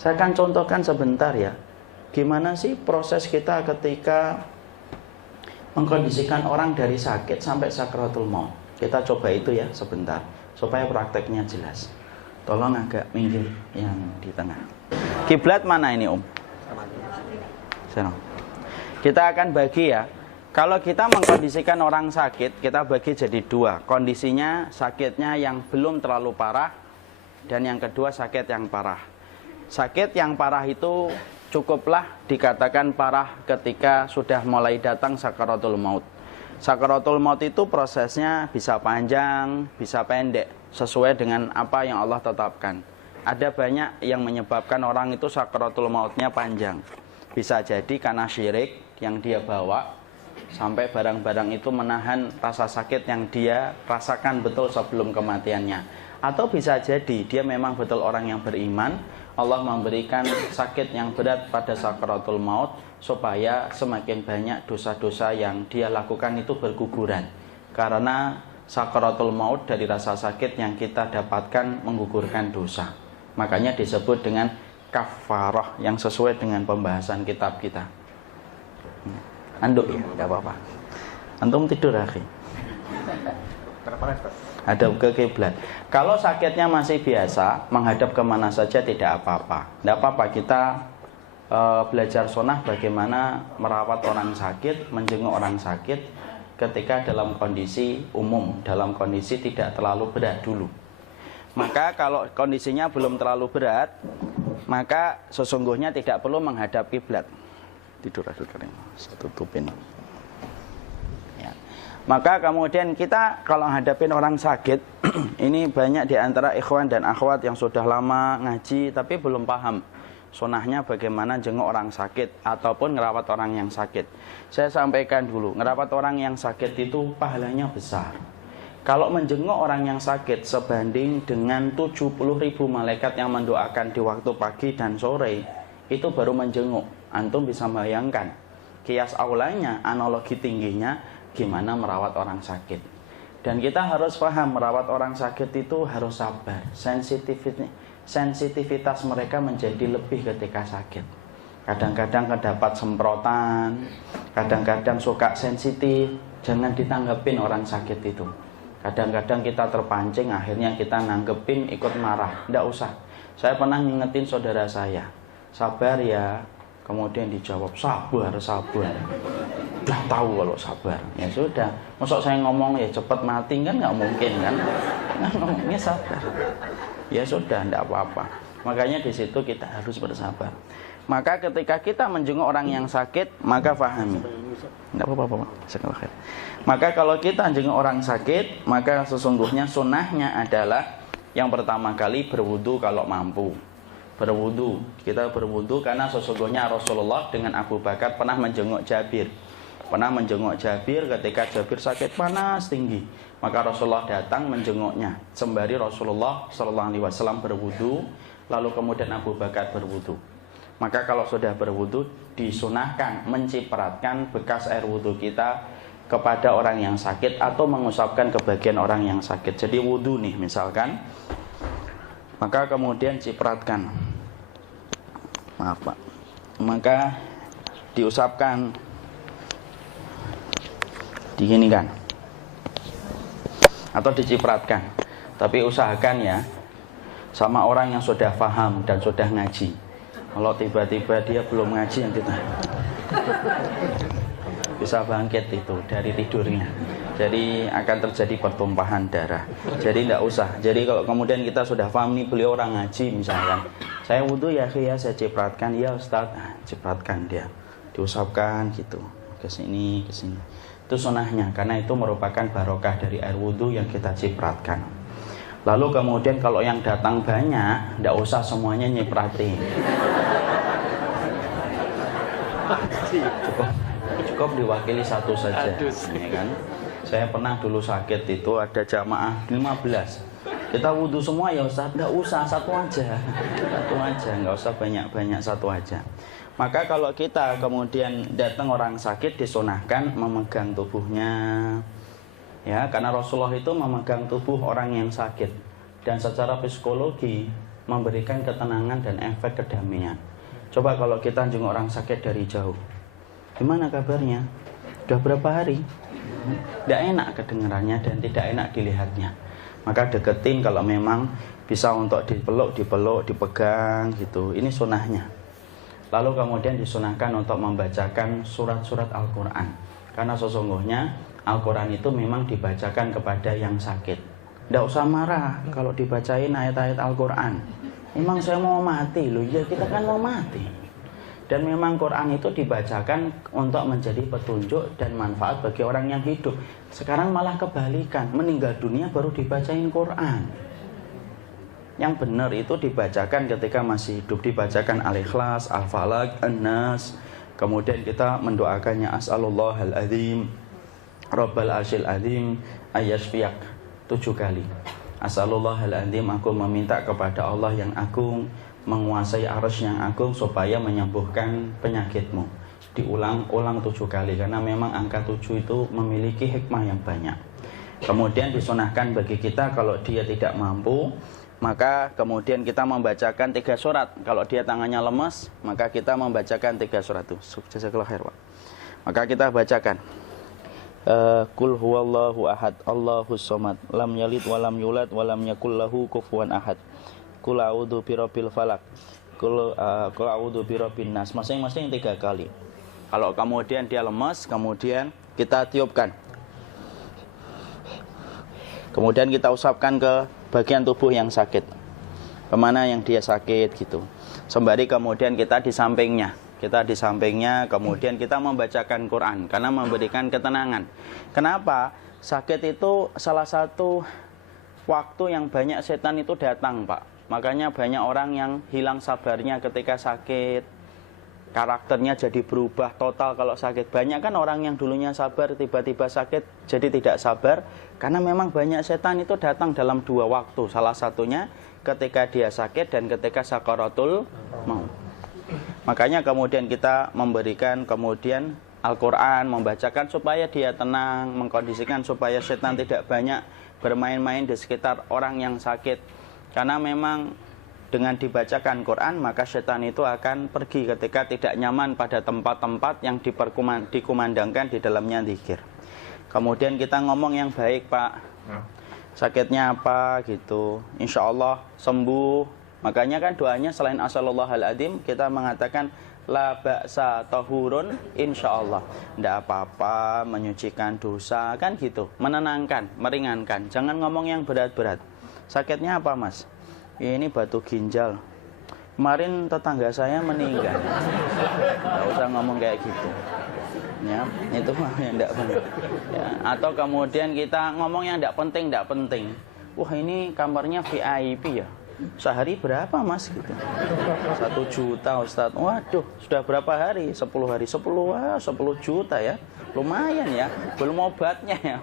Saya akan contohkan sebentar ya. Gimana sih proses kita ketika mengkondisikan orang dari sakit sampai sakaratul maut. Kita coba itu ya sebentar supaya prakteknya jelas. Tolong agak minggir yang di tengah. Kiblat mana ini Om? Sana. Kita akan bagi ya. Kalau kita mengkondisikan orang sakit, kita bagi jadi dua. Kondisinya sakitnya yang belum terlalu parah, dan yang kedua sakit yang parah. Sakit yang parah itu cukuplah dikatakan parah ketika sudah mulai datang sakaratul maut. Sakaratul maut itu prosesnya bisa panjang, bisa pendek, sesuai dengan apa yang Allah tetapkan. Ada banyak yang menyebabkan orang itu sakaratul mautnya panjang. Bisa jadi karena syirik yang dia bawa, sampai barang-barang itu menahan rasa sakit yang dia rasakan betul sebelum kematiannya. Atau bisa jadi dia memang betul orang yang beriman, Allah memberikan sakit yang berat pada sakaratul maut supaya semakin banyak dosa-dosa yang dia lakukan itu berguguran. Karena sakaratul maut dari rasa sakit yang kita dapatkan menggugurkan dosa. Makanya disebut dengan kafarah yang sesuai dengan pembahasan kitab kita. Anduk ya, enggak apa-apa. Antum tidur akhi. Hadap ke kiblat. Kalau sakitnya masih biasa, menghadap kemana saja tidak apa-apa. Tidak apa-apa, kita belajar sunnah bagaimana merawat orang sakit, menjenguk orang sakit ketika dalam kondisi umum, dalam kondisi tidak terlalu berat dulu. Maka kalau kondisinya belum terlalu berat, maka sesungguhnya tidak perlu menghadap kiblat. Tidur aja kering, tutupin. Ya. Maka kemudian kita kalau hadapin orang sakit, ini banyak di antara ikhwan dan akhwat yang sudah lama ngaji tapi belum paham sunahnya bagaimana jenguk orang sakit ataupun ngerawat orang yang sakit. Saya sampaikan dulu, ngerawat orang yang sakit itu pahalanya besar. Kalau menjenguk orang yang sakit sebanding dengan 70.000 malaikat yang mendoakan di waktu pagi dan sore, itu baru menjenguk. Antum bisa bayangkan kias aulanya, analogi tingginya gimana merawat orang sakit. Dan kita harus paham merawat orang sakit itu harus sabar. Sensitivitas mereka menjadi lebih ketika sakit. Kadang-kadang kedapat semprotan, kadang-kadang suka sensitif. Jangan ditanggepin orang sakit itu. Kadang-kadang kita terpancing, akhirnya kita nanggepin ikut marah. Tidak usah. Saya pernah ngingetin saudara saya, sabar ya. Kemudian dijawab, sabar. Udah tahu kalau sabar. Ya sudah. Masuk saya ngomong ya cepat mati kan nggak mungkin kan? Nah, ngomongnya sabar. Ya sudah, tidak apa-apa. Makanya di situ kita harus bersabar. Maka ketika kita menjenguk orang yang sakit, maka pahami. Tidak apa-apa. Maka kalau kita menjenguk orang sakit, maka sesungguhnya sunnahnya adalah yang pertama kali berwudu kalau mampu. Berwudu, kita berwudu karena sesungguhnya Rasulullah dengan Abu Bakar pernah menjenguk Jabir. Pernah menjenguk Jabir ketika Jabir sakit panas tinggi. Maka Rasulullah datang menjenguknya. Sembari Rasulullah SAW berwudu, lalu kemudian Abu Bakar berwudu. Maka kalau sudah berwudu, disunahkan mencipratkan bekas air wudu kita kepada orang yang sakit atau mengusapkan ke bagian orang yang sakit. Jadi wudu nih misalkan, maka kemudian cipratkan. Maaf Pak. Maka diusapkan, diginikan, atau dicipratkan. Tapi usahakan ya sama orang yang sudah paham dan sudah ngaji. Kalau tiba-tiba dia belum ngaji yang kita bisa bangkit itu dari tidurnya. Jadi akan terjadi pertumpahan darah. Jadi tidak usah. Jadi kalau kemudian kita sudah paham nih beliau orang ngaji misalkan, saya wudhu ya saya cipratkan, ya Ustaz, cipratkan dia, diusapkan gitu ke sini. Itu sunahnya karena itu merupakan barokah dari air wudhu yang kita cipratkan. Lalu kemudian kalau yang datang banyak, tidak usah semuanya nyipratin. Cukup diwakili satu saja, ya kan? Saya pernah dulu sakit itu ada jamaah 15. Kita wudhu semua ya Ustaz, tidak usah satu aja, nggak usah banyak satu aja. Maka kalau kita kemudian datang orang sakit disunahkan memegang tubuhnya. Ya, karena Rasulullah itu memegang tubuh orang yang sakit dan secara psikologi memberikan ketenangan dan efek kedamaian. Coba kalau kita jenguk orang sakit dari jauh, gimana kabarnya? Udah berapa hari? Tidak enak kedengarannya dan tidak enak dilihatnya. Maka deketin kalau memang bisa untuk dipeluk, dipegang gitu. Ini sunnahnya. Lalu kemudian disunahkan untuk membacakan surat-surat Al-Quran. Karena sesungguhnya Al-Quran itu memang dibacakan kepada yang sakit. Tidak usah marah kalau dibacain ayat-ayat Al-Quran. Memang saya mau mati loh, ya kita kan mau mati. Dan memang Quran itu dibacakan untuk menjadi petunjuk dan manfaat bagi orang yang hidup. Sekarang malah kebalikan, meninggal dunia baru dibacain Quran. Yang benar itu dibacakan ketika masih hidup, dibacakan Al-Ikhlas, Al-Falaq, An-Nas. Kemudian kita mendoakannya As'alullahal azim Rabbal arsyil azim ayyashfiyak 7 kali. As'alullahal azim, aku meminta kepada Allah yang agung, menguasai arsy yang agung, supaya menyembuhkan penyakitmu. Diulang-ulang 7 kali, karena memang angka 7 itu memiliki hikmah yang banyak. Kemudian disunahkan bagi kita kalau dia tidak mampu, maka kemudian kita membacakan 3 surat. Kalau dia tangannya lemas, maka kita membacakan 3 surat itu. Jazakallahu khair, Pak. Maka kita bacakan Qul huwallahu ahad, Allahus somad, lam yalid walam yulad walam yakul lahu kufuwan ahad. Qul a'udzu birabbil falaq, Qul a'udzu birabbin nas. Masing-masing 3 kali. Kalau kemudian dia lemas, kemudian kita tiupkan. Kemudian kita usapkan ke bagian tubuh yang sakit, kemana yang dia sakit gitu. Sembari kemudian kita di sampingnya, kemudian kita membacakan Quran, karena memberikan ketenangan. Kenapa? Sakit itu salah satu waktu yang banyak setan itu datang, Pak. Makanya banyak orang yang hilang sabarnya ketika sakit, karakternya jadi berubah total kalau sakit. Banyak kan orang yang dulunya sabar, tiba-tiba sakit jadi tidak sabar, karena memang banyak setan itu datang dalam 2 waktu. Salah satunya ketika dia sakit dan ketika sakaratul maut. Makanya kemudian kita memberikan kemudian Al-Quran, membacakan supaya dia tenang, mengkondisikan supaya setan tidak banyak bermain-main di sekitar orang yang sakit. Karena memang dengan dibacakan Quran, maka setan itu akan pergi ketika tidak nyaman pada tempat-tempat yang dikumandangkan di dalamnya zikir. Kemudian kita ngomong yang baik, Pak. Sakitnya apa gitu, insya Allah sembuh. Makanya kan doanya selain As'alullahal azim, kita mengatakan la ba'sa tahurun insya Allah. Tidak apa-apa, menyucikan dosa, kan gitu. Menenangkan, meringankan. Jangan ngomong yang berat-berat. Sakitnya apa, Mas? Ini batu ginjal. Kemarin tetangga saya meninggal. Nggak usah ngomong kayak gitu. Ya, itu mah yang tidak benar. Ya, atau kemudian kita ngomong yang tidak penting. Wah, ini kamarnya VIP ya. Sehari berapa, Mas? Gitu. 1 juta, Ustadz. Waduh, sudah berapa hari? 10 hari. 10 juta ya. Lumayan ya, belum obatnya ya.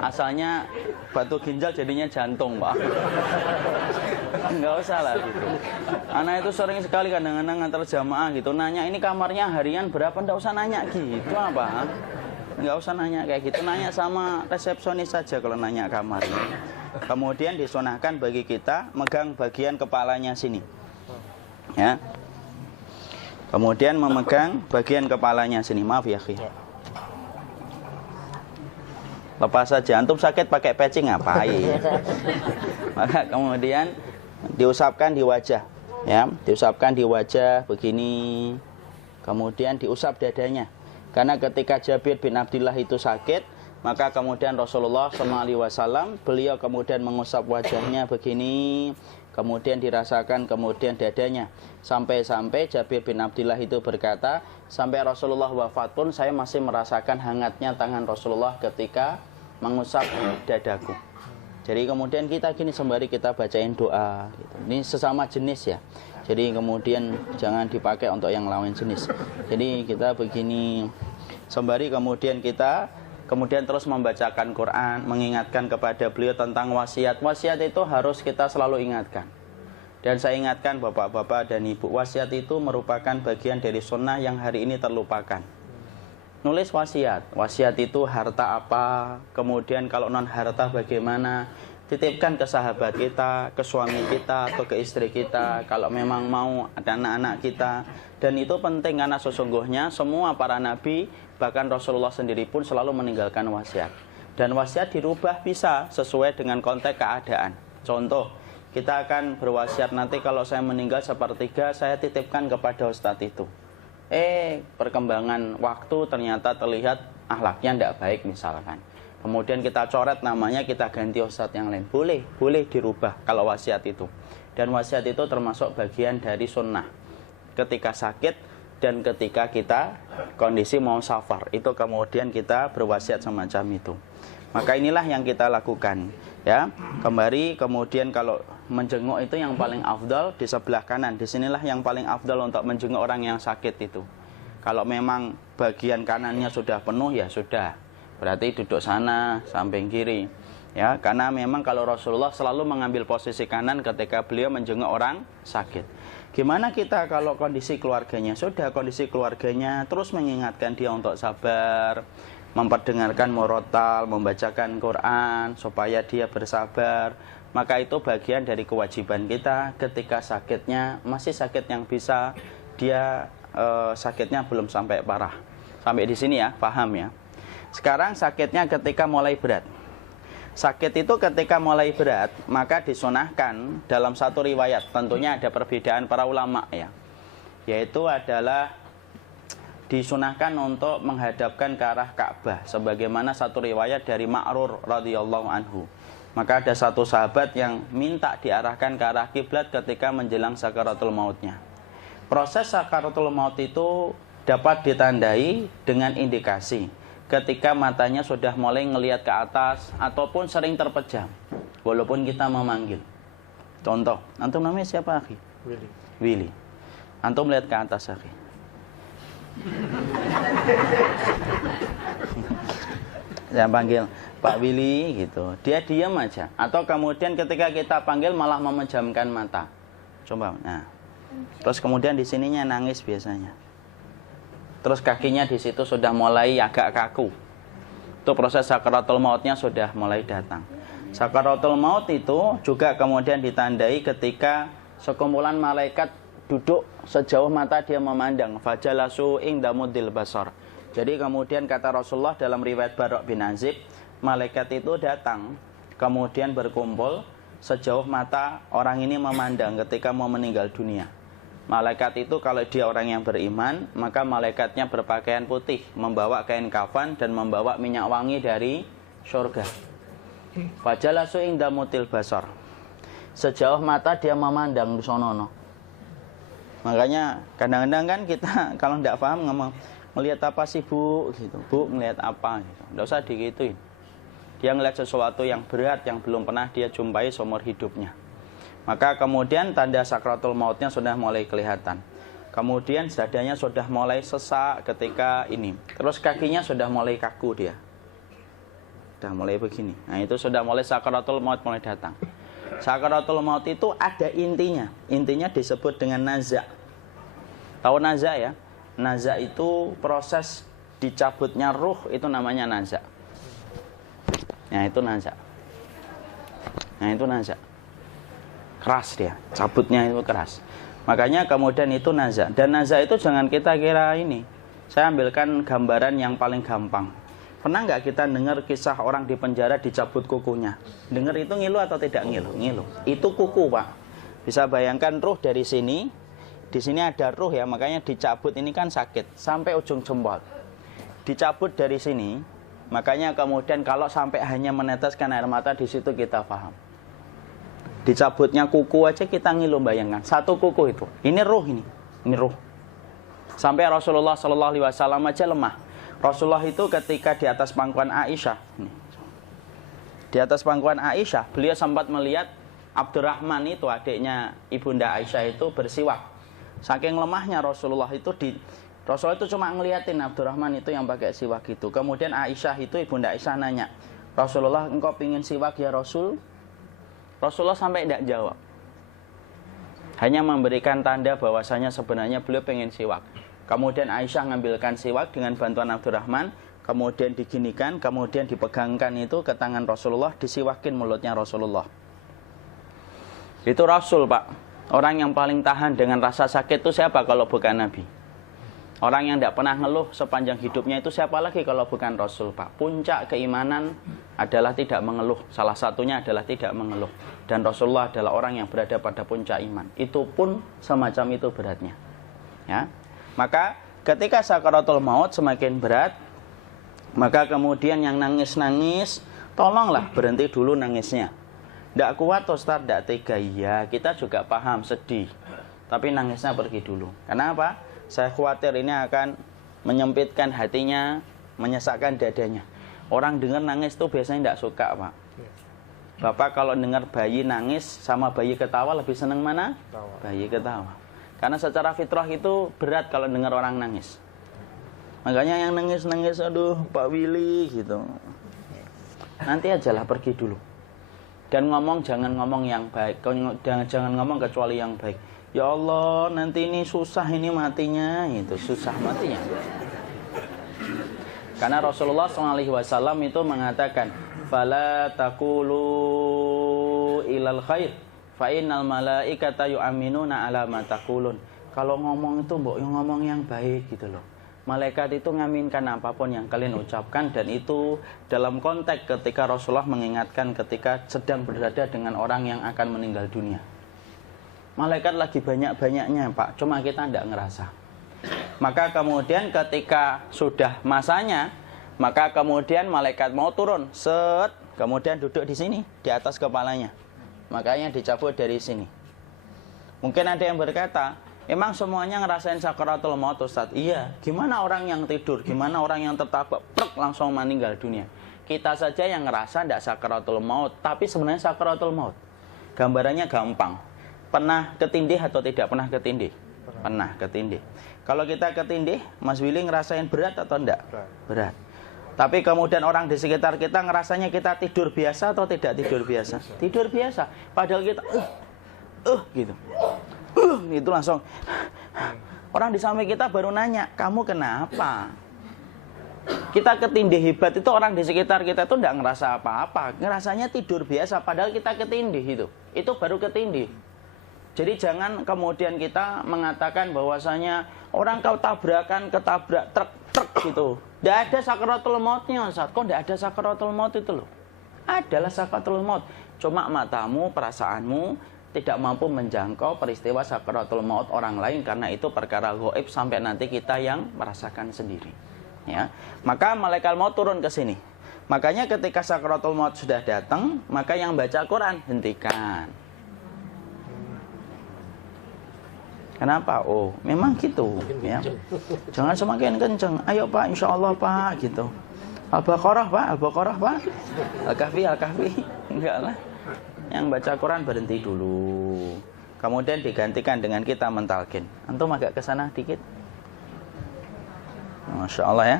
Asalnya batu ginjal jadinya jantung, Pak. Enggak usah lah gitu. Anak itu sering sekali kadang-kadang antar jamaah gitu, nanya ini kamarnya harian berapa, enggak usah nanya gitu apa. Enggak usah nanya kayak gitu, nanya sama resepsionis saja kalau nanya kamarnya. Kemudian disunahkan bagi kita megang bagian kepalanya sini. Ya. Kemudian memegang bagian kepalanya sini. Maaf ya, Khi. Lepas saja, antum sakit pakai peci ngapain? Maka kemudian diusapkan di wajah, ya, diusapkan di wajah begini. Kemudian diusap dadanya. Karena ketika Jabir bin Abdullah itu sakit, maka kemudian Rasulullah SAW beliau kemudian mengusap wajahnya begini, kemudian dirasakan kemudian dadanya, sampai-sampai Jabir bin Abdullah itu berkata, sampai Rasulullah wafat pun saya masih merasakan hangatnya tangan Rasulullah ketika mengusap dadaku. Jadi kemudian kita gini, sembari kita bacain doa gitu. Ini sesama jenis ya. Jadi kemudian jangan dipakai untuk yang lawan jenis. Jadi kita begini, sembari kemudian kita terus membacakan Quran, mengingatkan kepada beliau tentang wasiat. Wasiat itu harus kita selalu ingatkan. Dan saya ingatkan bapak-bapak dan ibu, wasiat itu merupakan bagian dari sunnah yang hari ini terlupakan. Nulis wasiat itu harta apa, kemudian kalau non harta bagaimana, titipkan ke sahabat kita, ke suami kita, atau ke istri kita, kalau memang mau ada anak-anak kita. Dan itu penting karena sesungguhnya semua para nabi, bahkan Rasulullah sendiri pun selalu meninggalkan wasiat. Dan wasiat dirubah bisa sesuai dengan konteks keadaan. Contoh, kita akan berwasiat nanti kalau saya meninggal sepertiga, saya titipkan kepada ustadz itu. Perkembangan waktu ternyata terlihat akhlaknya tidak baik misalkan. Kemudian kita coret namanya, kita ganti ustadz yang lain. Boleh dirubah kalau wasiat itu. Dan wasiat itu termasuk bagian dari sunnah. Ketika sakit dan ketika kita kondisi mau safar, itu kemudian kita berwasiat semacam itu. Maka inilah yang kita lakukan. Ya, kembali kemudian kalau menjenguk itu yang paling afdal di sebelah kanan. Disinilah yang paling afdal untuk menjenguk orang yang sakit itu. Kalau memang bagian kanannya sudah penuh, ya sudah. Berarti duduk sana, samping kiri. Ya, karena memang kalau Rasulullah selalu mengambil posisi kanan ketika beliau menjenguk orang sakit. Gimana kita kalau kondisi keluarganya? Sudah kondisi keluarganya, terus mengingatkan dia untuk sabar, memperdengarkan murotal, membacakan Quran, supaya dia bersabar. Maka itu bagian dari kewajiban kita ketika sakitnya, masih sakit yang bisa, dia sakitnya belum sampai parah. Sampai di sini ya, paham ya? Sekarang sakitnya ketika mulai berat. Sakit itu ketika mulai berat, maka disunahkan dalam satu riwayat. Tentunya ada perbedaan para ulama ya. Yaitu adalah disunahkan untuk menghadapkan ke arah Ka'bah. Sebagaimana satu riwayat dari Ma'rur radhiyallahu anhu. Maka ada satu sahabat yang minta diarahkan ke arah kiblat ketika menjelang sakaratul mautnya. Proses sakaratul maut itu dapat ditandai dengan indikasi ketika matanya sudah mulai ngelihat ke atas ataupun sering terpejam walaupun kita memanggil. Contoh, antum namanya siapa, akhi? Willy. Antum lihat ke atas, akhi. Saya panggil Pak Willy gitu, dia diam aja. Atau kemudian ketika kita panggil malah memejamkan mata. Coba, nah. Terus kemudian di sininya nangis biasanya. Terus kakinya di situ sudah mulai agak kaku. Itu proses sakaratul mautnya sudah mulai datang. Sakaratul maut itu juga kemudian ditandai ketika sekumpulan malaikat duduk sejauh mata dia memandang. Fajalasu indamudil basar. Jadi kemudian kata Rasulullah dalam riwayat Barok bin Azib, malaikat itu datang kemudian berkumpul sejauh mata orang ini memandang ketika mau meninggal dunia. Malaikat itu kalau dia orang yang beriman, maka malaikatnya berpakaian putih, membawa kain kafan dan membawa minyak wangi dari surga. Fajalasu indamutil basar. Sejauh mata dia memandang di sonono. Makanya kadang-kadang kan kita kalau tidak paham ngomong, melihat apa sih bu? Gitu. Bu melihat apa? Gitu. Tidak usah digituin. Dia melihat sesuatu yang berat yang belum pernah dia jumpai seumur hidupnya. Maka kemudian tanda sakratul mautnya sudah mulai kelihatan. Kemudian dadanya sudah mulai sesak ketika ini. Terus kakinya sudah mulai kaku dia. Sudah mulai begini. Nah itu sudah mulai sakratul maut mulai datang. Sakratul maut itu ada intinya. Intinya disebut dengan naza. Tahu naza ya? Naza itu proses dicabutnya ruh, itu namanya naza. Nah itu naza. Nah itu naza. Keras dia, cabutnya itu keras. Makanya kemudian itu naza. Dan naza itu jangan kita kira ini. Saya ambilkan gambaran yang paling gampang. Pernah nggak kita dengar kisah orang di penjara dicabut kukunya? Dengar itu ngilu atau tidak ngilu? Ngilu. Itu kuku, Pak. Bisa bayangkan ruh dari sini. Di sini ada ruh ya, makanya dicabut ini kan sakit sampai ujung jempol. Dicabut dari sini, makanya kemudian kalau sampai hanya meneteskan air mata di situ kita paham. Dicabutnya kuku aja kita ngilu, bayangkan. Satu kuku itu. Ini ruh ini. Ini ruh. Sampai Rasulullah SAW aja lemah. Rasulullah itu ketika di atas pangkuan Aisyah. Di atas pangkuan Aisyah, beliau sempat melihat Abdurrahman itu, adiknya ibunda Aisyah itu bersiwak. Saking lemahnya Rasulullah itu Rasulullah itu cuma ngeliatin Abdurrahman itu yang pakai siwak itu. Kemudian Aisyah itu, ibunda Aisyah nanya, Rasulullah engkau pingin siwak ya Rasul? Rasulullah sampai tidak jawab. Hanya memberikan tanda bahwasanya sebenarnya beliau pengen siwak. Kemudian Aisyah ngambilkan siwak dengan bantuan Abdurrahman. kemudian diginikan, kemudian dipegangkan itu ke tangan Rasulullah, disiwakin mulutnya Rasulullah. Itu Rasul, Pak. Orang yang paling tahan dengan rasa sakit itu siapa kalau bukan Nabi? Orang yang tidak pernah ngeluh sepanjang hidupnya itu siapa lagi kalau bukan Rasul, Pak? Puncak keimanan adalah tidak mengeluh. Salah satunya adalah tidak mengeluh. Dan Rasulullah adalah orang yang berada pada puncak iman. Itu pun semacam itu beratnya. Ya. Maka ketika sakaratul maut semakin berat, maka kemudian yang nangis-nangis, tolonglah berhenti dulu nangisnya. Tidak kuat Ustaz, tidak tega. Iya, kita juga paham, sedih. Tapi nangisnya pergi dulu. Kenapa? Saya khawatir ini akan menyempitkan hatinya, menyesakkan dadanya. Orang dengar nangis itu biasanya tidak suka, Pak. Bapak kalau dengar bayi nangis sama bayi ketawa lebih senang mana? Bayi ketawa. Karena secara fitrah itu berat kalau dengar orang nangis. Makanya yang nangis-nangis, aduh Pak Willy gitu. Nanti ajalah pergi dulu. Dan ngomong jangan ngomong yang baik. Jangan ngomong kecuali yang baik. Ya Allah, nanti ini susah ini matinya, itu susah matinya. Karena Rasulullah SAW itu mengatakan, "Fala taqulu ilal khair, fa innal malaikata yu'minuna ala ma taqulun." Kalau ngomong itu mbok ngomong yang baik gitu loh. Malaikat itu ngaminkan apapun yang kalian ucapkan, dan itu dalam konteks ketika Rasulullah mengingatkan ketika sedang berada dengan orang yang akan meninggal dunia. Malaikat lagi banyak-banyaknya, Pak, cuma kita tidak ngerasa. Maka kemudian ketika sudah masanya, maka kemudian malaikat mau turun, set, kemudian duduk di sini, di atas kepalanya. Makanya dicabut dari sini. Mungkin ada yang berkata, emang semuanya ngerasain sakaratul maut, Ustaz? Iya. Gimana orang yang tidur? Gimana orang yang tertabrak langsung meninggal dunia? Kita saja yang ngerasa tidak sakaratul maut, tapi sebenarnya sakaratul maut. Gambarannya gampang. Pernah ketindih atau tidak pernah ketindih? Pernah ketindih. Kalau kita ketindih, Mas Willy ngerasain berat atau enggak? Berat. Tapi kemudian orang di sekitar kita ngerasanya kita tidur biasa atau tidak tidur biasa? Tidur biasa. Padahal kita gitu. Itu langsung. Orang di samping kita baru nanya, kamu kenapa? Kita ketindih hebat itu orang di sekitar kita itu enggak ngerasa apa-apa. Ngerasanya tidur biasa, padahal kita ketindih itu. Itu baru ketindih. Jadi jangan kemudian kita mengatakan bahwasanya orang kau tabrakan, ketabrak truk gitu. Tidak ada sakaratul mautnya, Ustaz. Kok tidak ada sakaratul maut itu loh? Adalah sakaratul maut. Cuma matamu, perasaanmu tidak mampu menjangkau peristiwa sakaratul maut orang lain, karena itu perkara gaib sampai nanti kita yang merasakan sendiri. Ya. Maka malaikat maut turun ke sini. Makanya ketika sakaratul maut sudah datang, maka yang baca Quran hentikan. Kenapa? Oh, memang gitu. Ya. Jangan semakin kenceng. Ayo Pak, insya Allah Pak, gitu. Al-Baqarah Pak, Al-Baqarah Pak. Al-Kahfi, Al-Kahfi. Enggak lah. Yang baca Quran berhenti dulu. Kemudian digantikan dengan kita mentalkin. Antum agak ke sana dikit. Masya Allah ya.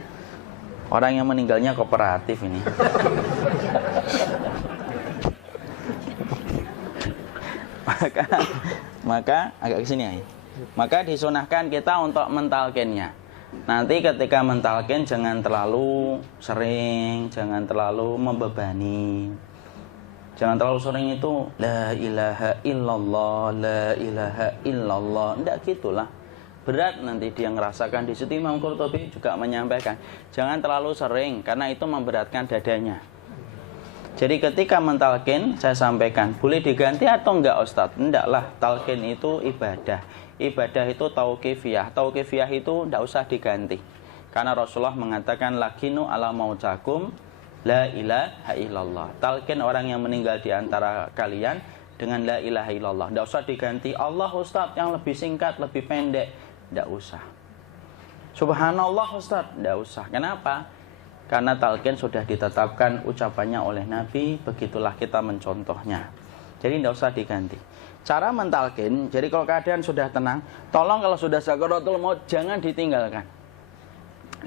Orang yang meninggalnya kooperatif ini. maka agak ke sini aja. Maka disunahkan kita untuk mentalkinnya. Nanti ketika mentalkin jangan terlalu sering, jangan terlalu membebani. Jangan terlalu sering itu la ilaha illallah, la ilaha illallah. Tidak gitulah. Berat nanti dia ngerasakan. Di situ Imam Qurtubi juga menyampaikan, jangan terlalu sering karena itu memberatkan dadanya. Jadi ketika mentalkin, saya sampaikan, boleh diganti atau enggak Ustadz? Enggak lah, talkin itu ibadah. Ibadah itu tauqifiyah. Tauqifiyah itu enggak usah diganti. Karena Rasulullah mengatakan, lakinu ala mautakum la ilaha illallah. Talkin orang yang meninggal di antara kalian dengan la ilaha illallah. Enggak usah diganti Allah Ustadz yang lebih singkat, lebih pendek. Enggak usah. Subhanallah Ustadz, enggak usah. Kenapa? Karena talqin sudah ditetapkan ucapannya oleh Nabi, begitulah kita mencontohnya. Jadi tidak usah diganti. Cara mentalqin, jadi kalau keadaan sudah tenang, tolong kalau sudah sakaratul maut jangan ditinggalkan.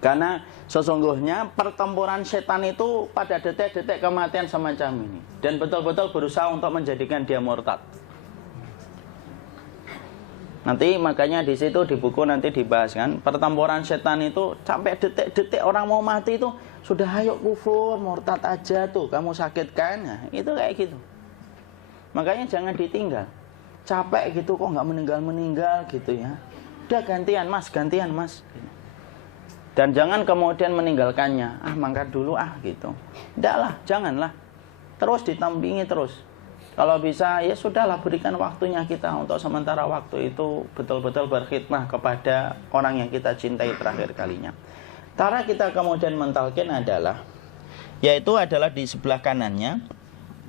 Karena sesungguhnya pertempuran setan itu pada detik-detik kematian semacam ini. Dan betul-betul berusaha untuk menjadikan dia murtad. Nanti makanya di situ di buku nanti dibahas kan, pertempuran setan itu sampai detik-detik orang mau mati itu sudah ayo kufur, murtad aja tuh, kamu sakit kan? Nah, itu kayak gitu. Makanya jangan ditinggal. Capek gitu kok nggak meninggal gitu ya. Udah gantian mas. Dan jangan kemudian meninggalkannya. Mangkat dulu gitu. Enggak lah, janganlah. Terus ditampingi terus. Kalau bisa ya sudahlah, berikan waktunya kita untuk sementara waktu itu betul-betul berkhidmah kepada orang yang kita cintai terakhir kalinya. Cara kita kemudian mentalkin adalah, yaitu adalah di sebelah kanannya,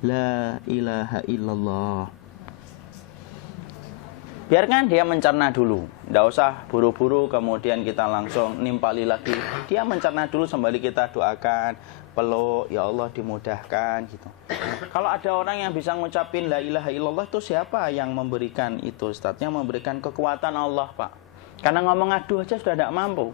la ilaha illallah. Biarkan dia mencerna dulu, tidak usah buru-buru kemudian kita langsung nimpali lagi. Dia mencerna dulu sembari kita doakan, peluk, ya Allah dimudahkan gitu. Kalau ada orang yang bisa ngucapin la ilaha illallah, itu siapa yang memberikan itu? Ustadznya memberikan kekuatan Allah, Pak. Karena ngomong aduh aja sudah tidak mampu.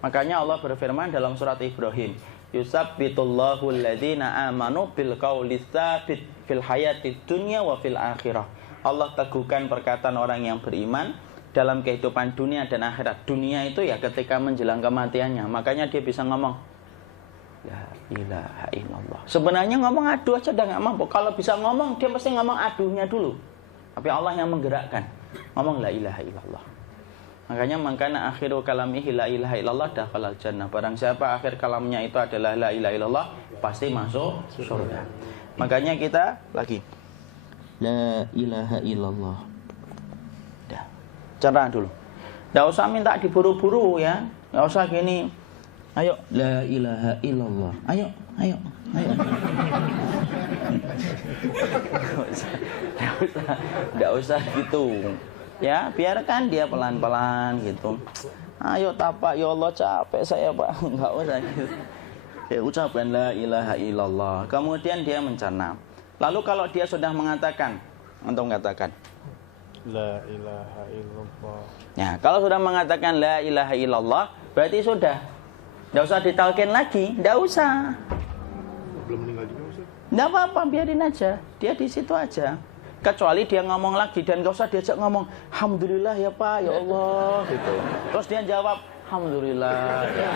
Makanya Allah berfirman dalam surat Ibrahim, yusabbitullahu alladhina amanu bil qawli tsabit fil hayatid dunya wa fil akhirah. Allah teguhkan perkataan orang yang beriman dalam kehidupan dunia dan akhirat. Dunia itu ya ketika menjelang kematiannya. Makanya dia bisa ngomong la ilaha illallah. Sebenarnya ngomong aduh aja udah gak mampu. Kalau bisa ngomong, dia pasti ngomong aduhnya dulu. Tapi Allah yang menggerakkan. Ngomong la ilaha illallah. Makanya mangkana akhiru kalamihi la ilaha illallah dakhalal jannah. Barang siapa akhir kalamnya itu adalah la ilaha illallah, pasti masuk surga. Makanya kita lagi la ilaha illallah. Dah. Cerah dulu. Enggak usah minta diburu-buru ya. Enggak usah gini. Ayo la ilaha illallah. Ayo. Enggak usah gitu. Ya, biarkan dia pelan-pelan gitu. Ayo tapak, ya Allah capek saya, Pak. Enggak usah gitu. Ya, ucapkan la ilaha illallah. Kemudian dia mencerna. Lalu kalau dia sudah mengatakan, untuk mengatakan la ilaha illallah. Ya, kalau sudah mengatakan la ilaha illallah, berarti sudah. Enggak usah ditalkin lagi, enggak usah. Belum meninggal juga, Ustaz? Enggak apa-apa, biarin aja. Dia di situ aja. Kecuali dia ngomong lagi dan enggak usah diajak ngomong, alhamdulillah ya Pak, ya Allah gitu. Terus dia jawab, alhamdulillah. Ya.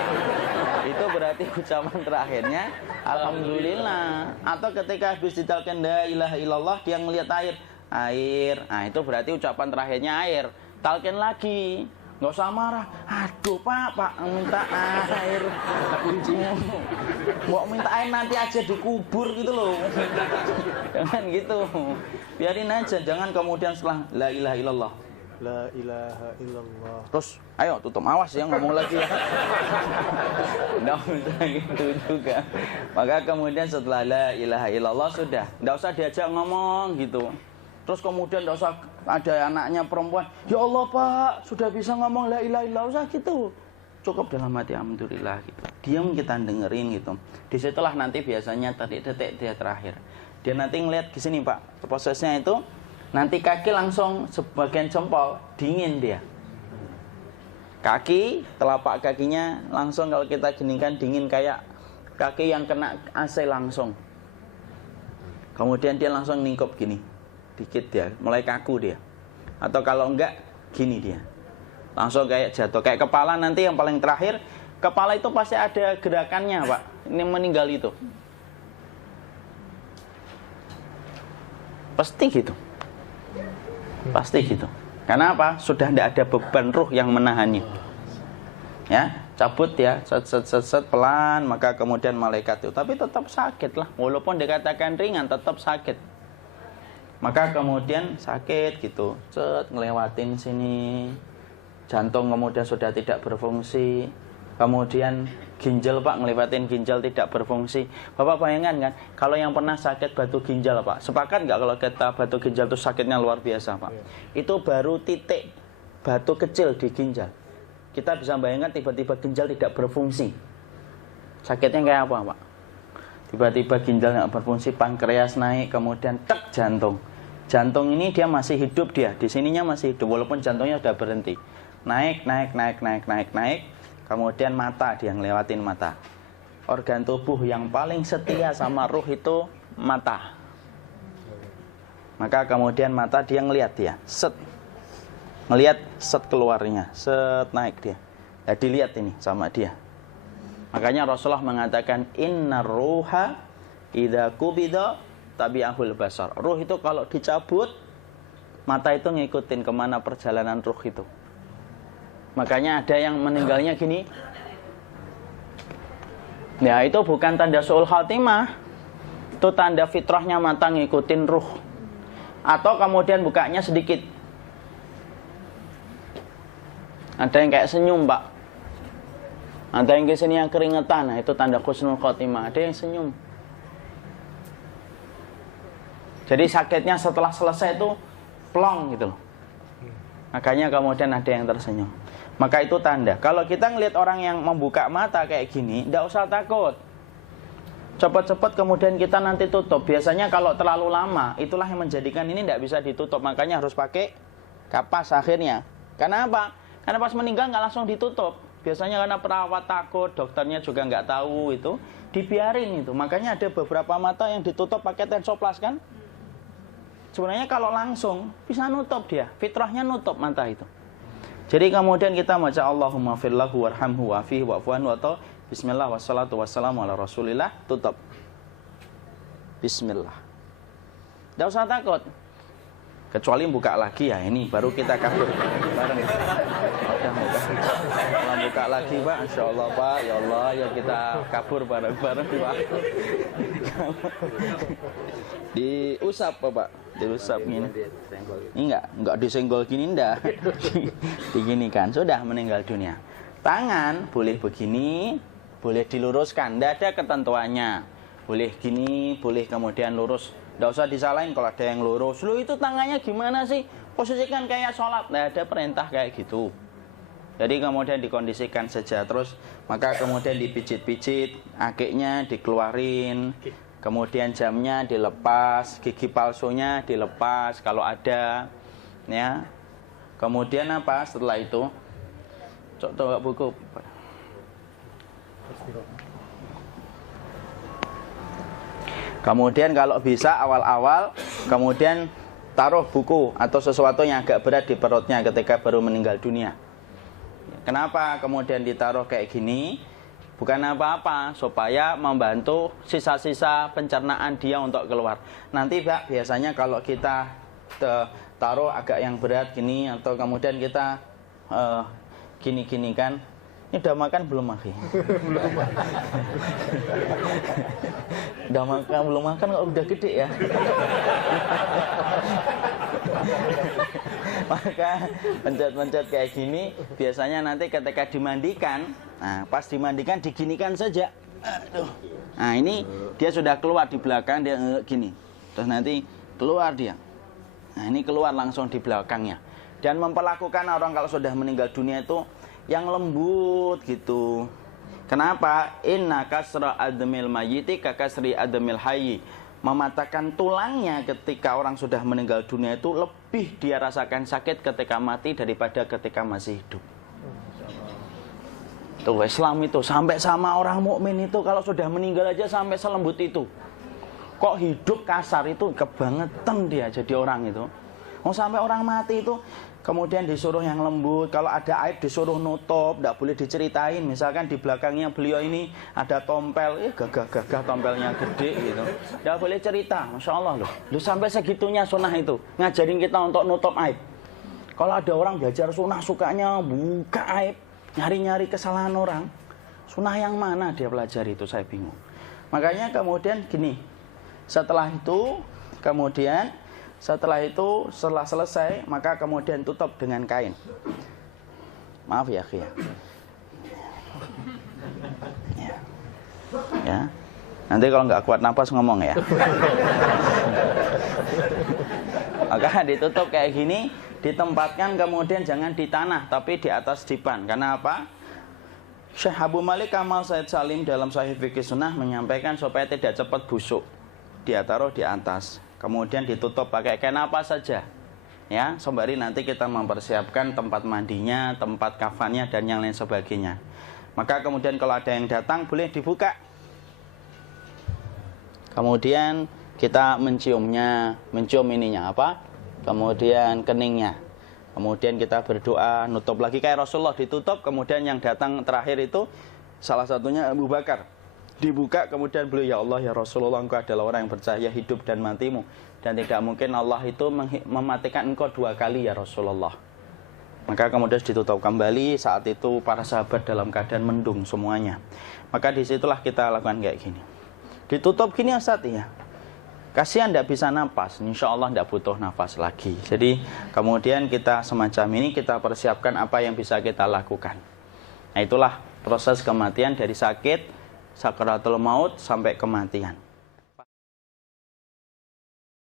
Itu berarti ucapan terakhirnya alhamdulillah. Atau ketika habis ditalkin la ilaha illallah, dia ngelihat air. Nah itu berarti ucapan terakhirnya air. Talkin lagi. Nggak usah marah. Aduh Pak minta air. Mau minta air nanti aja dikubur gitu loh. Jangan gitu. Biarin aja. Jangan kemudian setelah la ilaha illallah, la ilaha illallah, terus ayo tutup, awas ya ngomong lagi ya. Nggak usah gitu juga. Maka kemudian setelah la ilaha illallah sudah, nggak usah diajak ngomong gitu. Terus kemudian nggak usah ada anaknya perempuan, ya Allah Pak sudah bisa ngomong la ilaha illallah, usah gitu. Cukup dalam hati alhamdulillah gitu. Diam, kita dengerin gitu. Disitulah nanti biasanya detik-detik dia terakhir. Dia nanti ngeliat di sini Pak, prosesnya itu nanti kaki langsung sebagian jempol dingin dia. Kaki, telapak kakinya langsung kalau kita geningkan dingin kayak kaki yang kena AC langsung. Kemudian dia langsung ningkup gini. Dikit dia, mulai kaku dia. Atau kalau enggak, gini dia. Langsung kayak jatuh. Kayak kepala nanti yang paling terakhir, kepala itu pasti ada gerakannya Pak. Ini meninggal itu. Pasti gitu. Pasti gitu. Karena apa? Sudah tidak ada beban ruh yang menahannya. Ya, cabut ya, set pelan, maka kemudian malaikat itu. Tapi tetap sakit lah. Walaupun dikatakan ringan, tetap sakit. Maka kemudian sakit gitu. Set ngelewatin sini. Jantung kemudian sudah tidak berfungsi. Kemudian ginjal Pak, ngelewatin ginjal tidak berfungsi. Bapak bayangkan kan, kalau yang pernah sakit batu ginjal Pak, sepakat nggak kalau kita batu ginjal itu sakitnya luar biasa Pak? Itu baru titik batu kecil di ginjal. Kita bisa bayangkan tiba-tiba ginjal tidak berfungsi. Sakitnya kayak apa Pak? Tiba-tiba ginjal nggak berfungsi, pankreas naik, kemudian tek jantung. Jantung ini dia masih hidup dia, di sininya masih hidup walaupun jantungnya sudah berhenti. Naik. Kemudian mata, dia ngelewatin mata. Organ tubuh yang paling setia sama ruh itu mata. Maka kemudian mata dia ngelihat dia. Set. ngelihat set keluarnya, set naik dia. Ya dilihat ini sama dia. Makanya Rasulullah mengatakan innar ruha idza qubida tabi'ahul basar. Ruh itu kalau dicabut, mata itu ngikutin kemana perjalanan ruh itu. Makanya ada yang meninggalnya gini. Ya itu bukan tanda su'ul khatimah. Itu tanda fitrahnya mata ngikutin ruh. Atau kemudian bukanya sedikit. Ada yang kayak senyum, Pak. Ada yang kesini yang keringetan. Nah, itu tanda husnul khotimah. Ada yang senyum. Jadi sakitnya setelah selesai itu plong gitu loh. Makanya kemudian ada yang tersenyum. Maka itu tanda. Kalau kita ngelihat orang yang membuka mata kayak gini, tidak usah takut. Cepat-cepat kemudian kita nanti tutup. Biasanya kalau terlalu lama, itulah yang menjadikan ini tidak bisa ditutup. Makanya harus pakai kapas akhirnya. Karena apa? Karena pas meninggal nggak langsung ditutup. Biasanya karena perawat takut, dokternya juga nggak tahu itu, dibiarin itu. Makanya ada beberapa mata yang ditutup pakai tensoplas kan? Sebenarnya kalau langsung bisa nutup dia, fitrahnya nutup mata itu. Jadi kemudian kita baca Allahumma firlahu warhamhu wa'afihi wa'fu anhu atau bismillah wassalatu wassalamu ala rasulillah, tutup. Bismillah. Tidak usah takut. Kecuali buka lagi ya, ini baru kita kabur bareng. Kalau buka lagi Pak, Insya Allah Pak, ya Allah, ya kita kabur bareng-bareng Pak. Diusap Pak, diusap gini. Ini enggak disenggol gini enggak. Begini kan, sudah meninggal dunia. Tangan boleh begini, boleh diluruskan, enggak ada ketentuannya. Boleh gini, boleh kemudian lurus. Nggak usah disalahin kalau ada yang lurus. Lu itu tangannya gimana sih? Posisikan kayak sholat. Nggak ada perintah kayak gitu. Jadi kemudian dikondisikan saja. Terus maka kemudian dipijit-pijit, akiknya dikeluarin, kemudian jamnya dilepas, gigi palsunya dilepas kalau ada, ya. Kemudian apa? Setelah itu, coba buku. Kemudian kalau bisa awal-awal, kemudian taruh buku atau sesuatu yang agak berat di perutnya ketika baru meninggal dunia. Kenapa kemudian ditaruh kayak gini? Bukan apa-apa, supaya membantu sisa-sisa pencernaan dia untuk keluar. Nanti Pak, biasanya kalau kita taruh agak yang berat gini, atau kemudian kita gini-gini kan, ini udah makan belum Maki? Udah makan belum makan kok udah gede ya? Maka pencet-pencet kayak gini biasanya nanti ketika dimandikan, nah pas dimandikan diginikan saja. Aduh. Nah ini dia sudah keluar di belakang, dia gini. Terus nanti keluar dia. Nah ini keluar langsung di belakangnya. Dan memperlakukan orang kalau sudah meninggal dunia itu yang lembut gitu. Kenapa? Inna kasra admil mayyiti kakasri admil hayyi. Mematahkan tulangnya ketika orang sudah meninggal dunia itu lebih dia rasakan sakit ketika mati daripada ketika masih hidup. Tuh Islam itu sampai sama orang mukmin itu kalau sudah meninggal aja sampai selembut itu. Kok hidup kasar itu kebangetan dia jadi orang itu. Mau sampai orang mati itu kemudian disuruh yang lembut, kalau ada aib disuruh nutup, tidak boleh diceritain. Misalkan di belakangnya beliau ini ada tompel, gagah-gagah tompelnya gede gitu. Tidak boleh cerita, Masya Allah loh. Sampai segitunya sunnah itu, ngajarin kita untuk nutup aib. Kalau ada orang belajar sunnah sukanya buka aib, nyari-nyari kesalahan orang. Sunnah yang mana dia pelajari itu, saya bingung. Makanya kemudian gini, setelah selesai, maka kemudian tutup dengan kain. Maaf ya, Ki. Ya. Nanti kalau nggak kuat napas ngomong ya. Maka ditutup kayak gini, ditempatkan kemudian jangan di tanah, tapi di atas dipan. Karena apa? Syekh Abu Malik Kamal Said Salim dalam Sahih Fikih Sunnah menyampaikan supaya tidak cepat busuk. Dia taruh di atas. Kemudian ditutup pakai kain apa saja, ya, sembari nanti kita mempersiapkan tempat mandinya, tempat kafannya dan yang lain sebagainya. Maka kemudian kalau ada yang datang boleh dibuka. Kemudian kita mencium ininya apa? Kemudian keningnya. Kemudian kita berdoa, nutup lagi kayak Rasulullah ditutup, kemudian yang datang terakhir itu salah satunya Abu Bakar. Dibuka, kemudian beliau, ya Allah, ya Rasulullah, engkau adalah orang yang percaya hidup dan matimu, dan tidak mungkin Allah itu mematikan engkau 2 kali ya Rasulullah. Maka kemudian ditutup kembali. Saat itu para sahabat dalam keadaan mendung semuanya. Maka disitulah kita lakukan kayak gini. Ditutup gini Ustaz ya. Kasihan tidak bisa nafas, insya Allah tidak butuh nafas lagi. Jadi kemudian kita semacam ini, kita persiapkan apa yang bisa kita lakukan. Nah itulah proses kematian dari sakit, sakaratul maut sampai kematian.